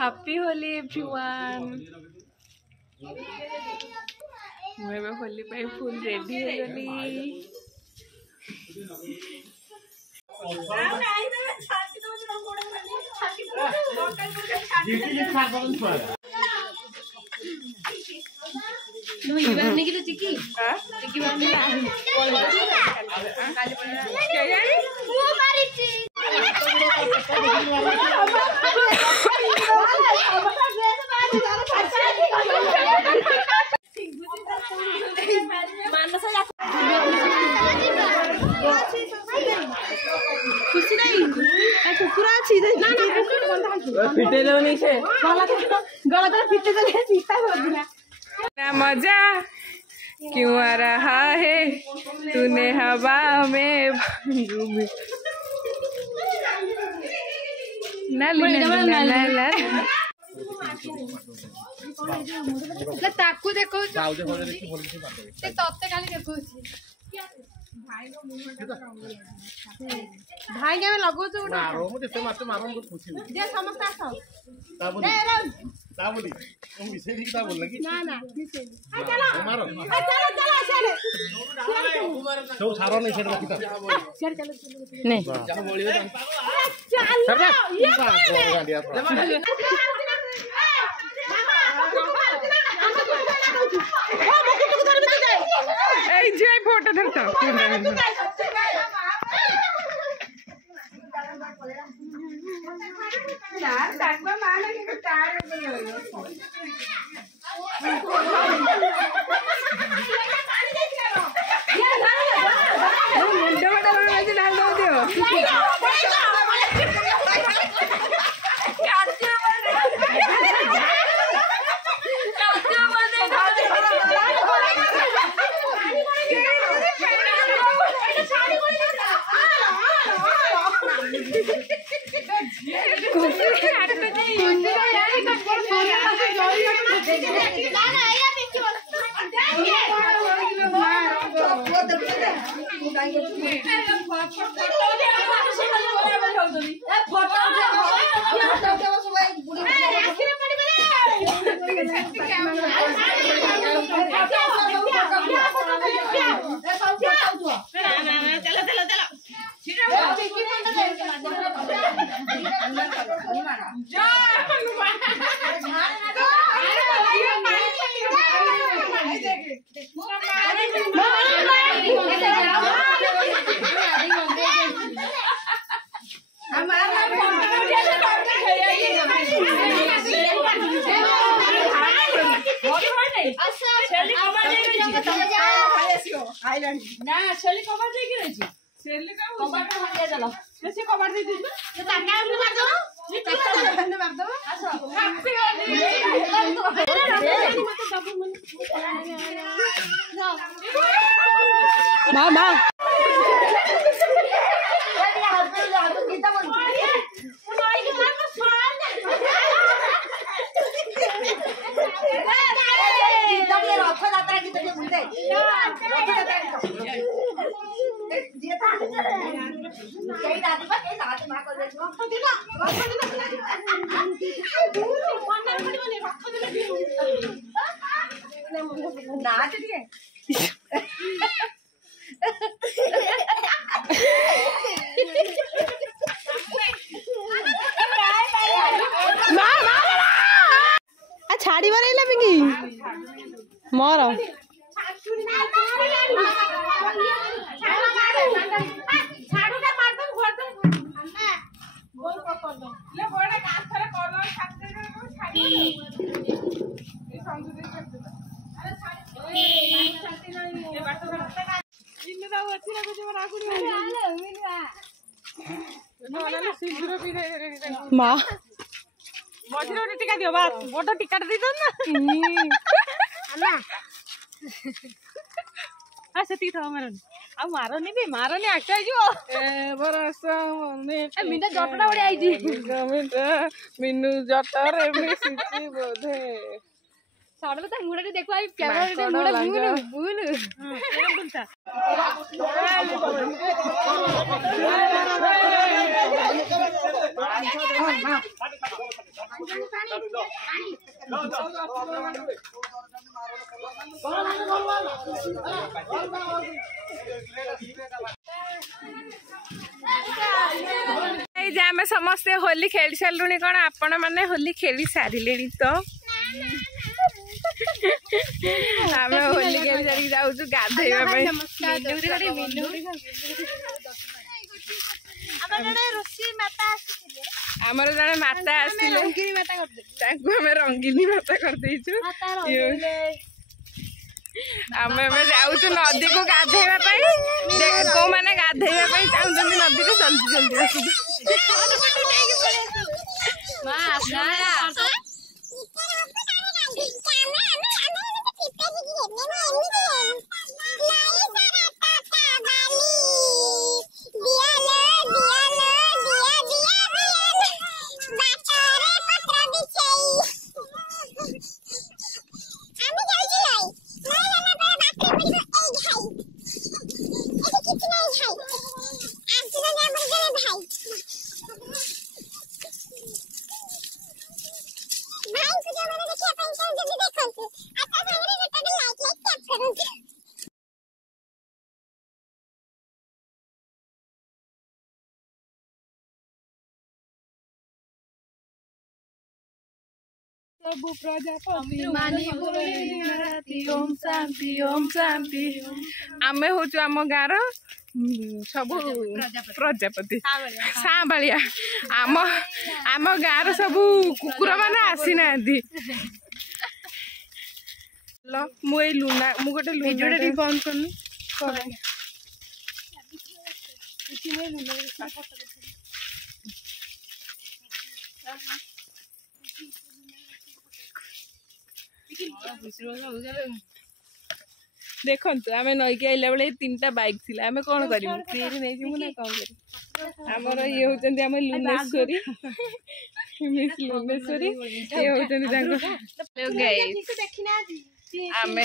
Happy Holi everyone. मैं होली पे full ready हो गली। नहीं तो चिकी चिकी बार नहीं क्या यार वो मारी थी खुशी नहीं कुकुरा अच्छी ना ना फिटे लो नहीं से गला तो फिटे तो नहीं सीता हो गया ना मजा क्यों आ रहा है तूने हवा में घूमी ना ताकू देखो तत्ते खाली देखो भाई के लगो तो मारो मुझे से मारते मारो तो खुशी जे समस्त आसो ता बोली तुम विषय की ता बोल लगी ना ना विषय चलो मारो चलो चले तो सारो नहीं छेड़ बाकी चलो नहीं जा बोलियो चल ये गाड़िया फोटो धरता ना छली कवर दे के रही छली का कवर में हट चलो कैसे कवर दे दी तो ताका में मार दो ताका में मार दो आसो हैप्पी होली मां मां छाड़ी बने लगी मोर माँ मझे गोटे टीका दियो बात बड़ टीका दी ना से मारन आ मारनी भी मारनी आटा मीना जटना बड़ी आई मीनू जटर बोधे सडले त मुडा देखो आई क्यामेरा मुडा बुलु आम समस्ते होली खेली सारे कौन आपण मैंने होली खेली सारे तो आम होली खेली सारी जाऊँ गाधे आमर जड़े माता रंगीनी माता कर आम जाऊँ नदी को गाधेवा कौ मैंने गाधेवा चाहते नदी को जल्दी जल्दी सबु प्रजापति ओम शांति ओम शांति आमे होचु आम गाँव सबु प्रजापति सांबालिया आम आम गाँव सबु कुकुर माने आसी ना मु लुना मु गोटे वीडियो बंद करनी देखो आम नईकी आइला बेले 3टा बाइक थी आम कौन करूँ फ्री नहीं ना कौन कर आमर ये होती आम लुनेश्वरी मिस लुनेश्वरी ये आम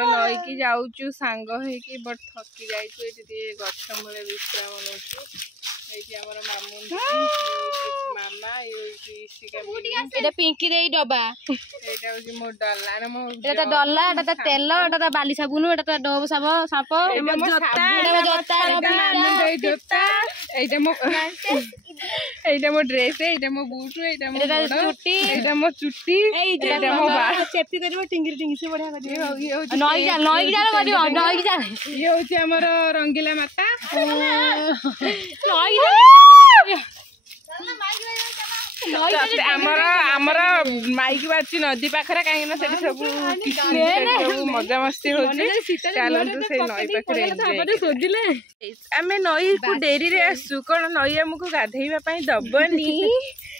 नईकी जाऊँ सांग होगी बट थकी जाइए गछ मूले विश्राम नौ मामू मामा ये पिंकी दे डबा मो डला मो डला एटा तेल एटा बाली साबुन एटा डब साब साप मो ड्रेस एटा मो बूट एटा मो चुट्टी एटा मो चुट्टी एटा मो बाल सेफ्टी करबो टिंगिरी टिंगी से बढ़िया कर नई जा करबो नई जा ये होची हमर रंगीला माता नई आमर माइक बाजी नदी पाखरे कहीं सब मजा मस्ती होची चलतु से नई पाखरे सोजिले आम नई को डेरी रे आसु कौन नई आमको गाधेवा दबनी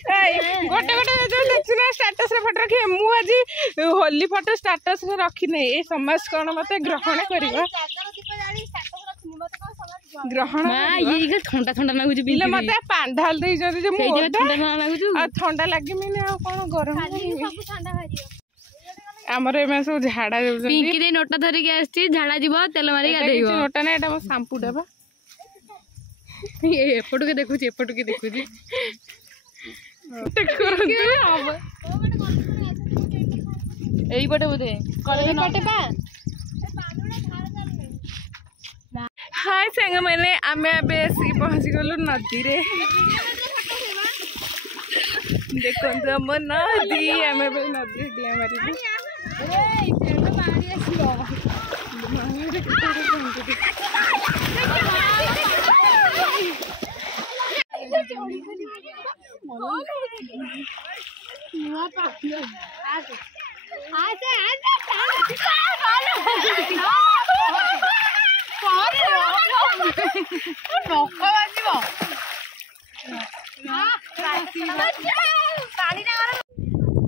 गोटे गोटे देखना स्टाटस फोटो रखिए मुझे होली फोटो स्टाटस रखी नहीं ये समाज कौन मत ग्रहण कर ग्रहण ये ठंडा ठंडा लगुच बिले मत पांडाल ठंडा लगे कौन गरम आमर एम सब झाड़ा पिंकी नोटा धरिक आसी झाड़ा जीव तेल मारी गाधेब नोटा ना एटा सांपुटा बा एपट के देखुची एपट के देखुची এইপটে বোধে हाय सांग मैंने आम आसी पहुँची गलु नदी रे देखो आम नदी आम नदी डिया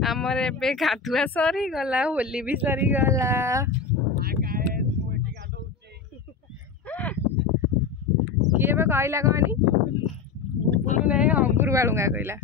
आमर एबे गाधुआ सरी गला होली भी सरी गला किए कहला कहनी बुबुलू नहीं अंकुर बालुंगा कहला